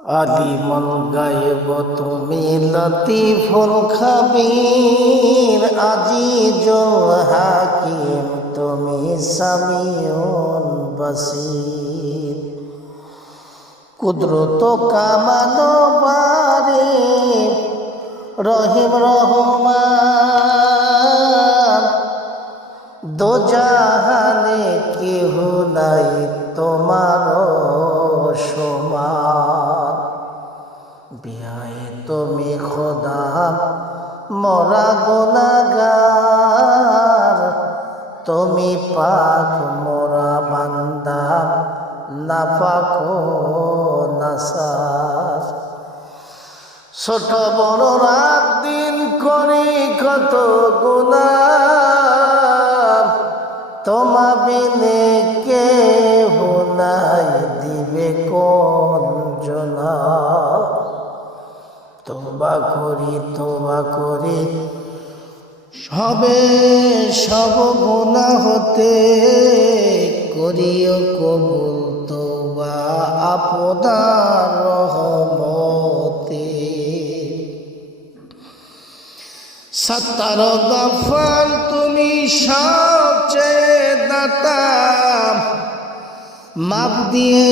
আলিমুল গায়ব তুমি লতিফুল খাবীর, আজিজুল হাকিম তুমি সামিউল বাসীর। কুদরত কামানো বারে রহিম রহমান, দোজাহানে কেহ নাই তোমার সমান। বিহায় তুমি খোদা মরা গুনাহগার, তুমি পাক মোরা বান্দা নাপাক নাসার। ছোট বড় রাত দিন করি কত গুনাহ, তোমা বিনে কেহ নাই দিবে কোন জনা। তোবা করি সব গুনাহ হতে, করিও কবুল তোবা আপনার রহমতে। সত্তার গফার তুমি সবচেয়ে দাতা, মাপ দিয়ে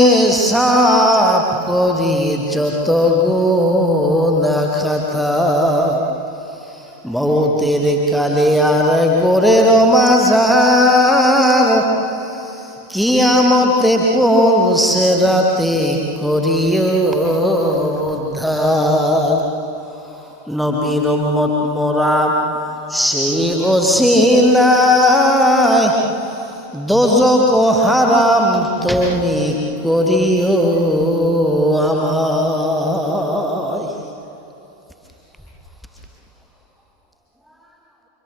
সাফ করি যত গুনাহ খাতা। মৌতের কালে আর গোরের মাঝার, কিয়ামতে পৌঁছে রাতে করিও উদ্ধার। নবীর উম্মত মোরা সেই ওসিলায়, দোজখ হারাম তুমি করিও